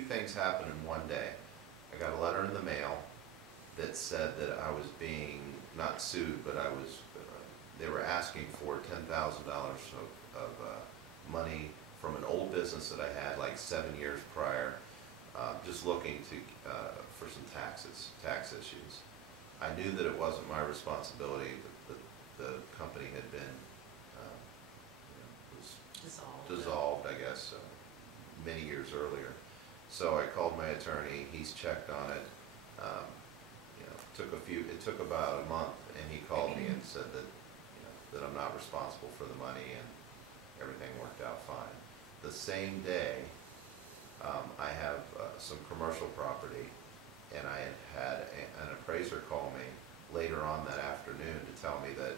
two things happened in one day. I got a letter in the mail that said that I was being, not sued, but they were asking for $10,000 of money from an old business that I had like 7 years prior, just looking to, for some tax issues. I knew that it wasn't my responsibility, but the company had been, was dissolved, I guess, many years earlier. So I called my attorney, he's checked on it. It took about a month, and he called me and said that, that I'm not responsible for the money, and everything worked out fine. The same day, I have some commercial property, and I had an appraiser call me later on that afternoon to tell me that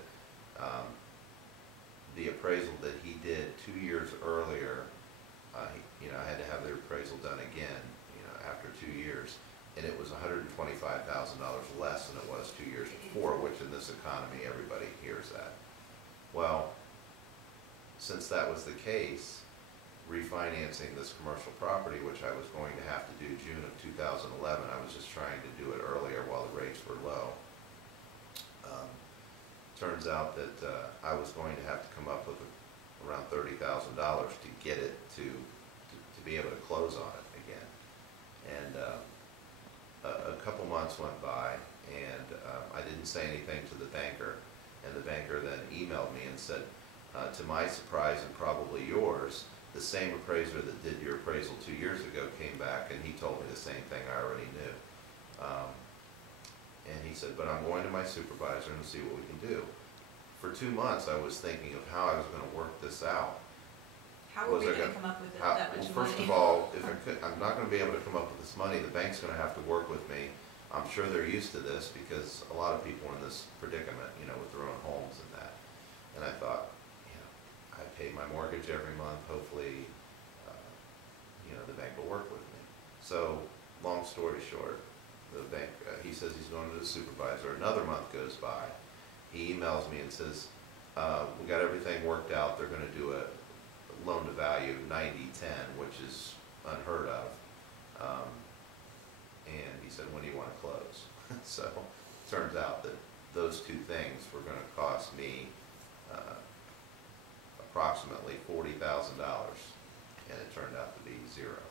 the appraisal that he did 2 years earlier, I had to have the appraisal done again, after 2 years, and it was $125,000 less than it was 2 years before, which in this economy everybody hears that. Well, since that was the case, refinancing this commercial property, which I was going to have to do June of 2011, I was just trying to do it earlier while the rates were low. Turns out that I was going to have to come up with around $30,000 to get it to be able to close on it again. And a couple months went by, and I didn't say anything to the banker, and the banker then emailed me and said, to my surprise and probably yours, the same appraiser that did your appraisal 2 years ago came back, and he told me the same thing I already knew. And he said, but I'm going to my supervisor and see what we can do. For 2 months, I was thinking of how I was going to work this out. How were we going to come up with that much money? First of all, I'm not going to be able to come up with this money. The bank's going to have to work with me. I'm sure they're used to this because a lot of people are in this predicament, with their own homes and that. And I thought, I pay my mortgage every month. Hopefully, the bank will work with me. So, long story short, the bank, he says he's going to the supervisor. Another month goes by. He emails me and says, we got everything worked out. They're going to do a loan to value 90-10, which is unheard of. And he said, when do you want to close? So it turns out that those two things were going to cost me approximately $40,000, and it turned out to be zero.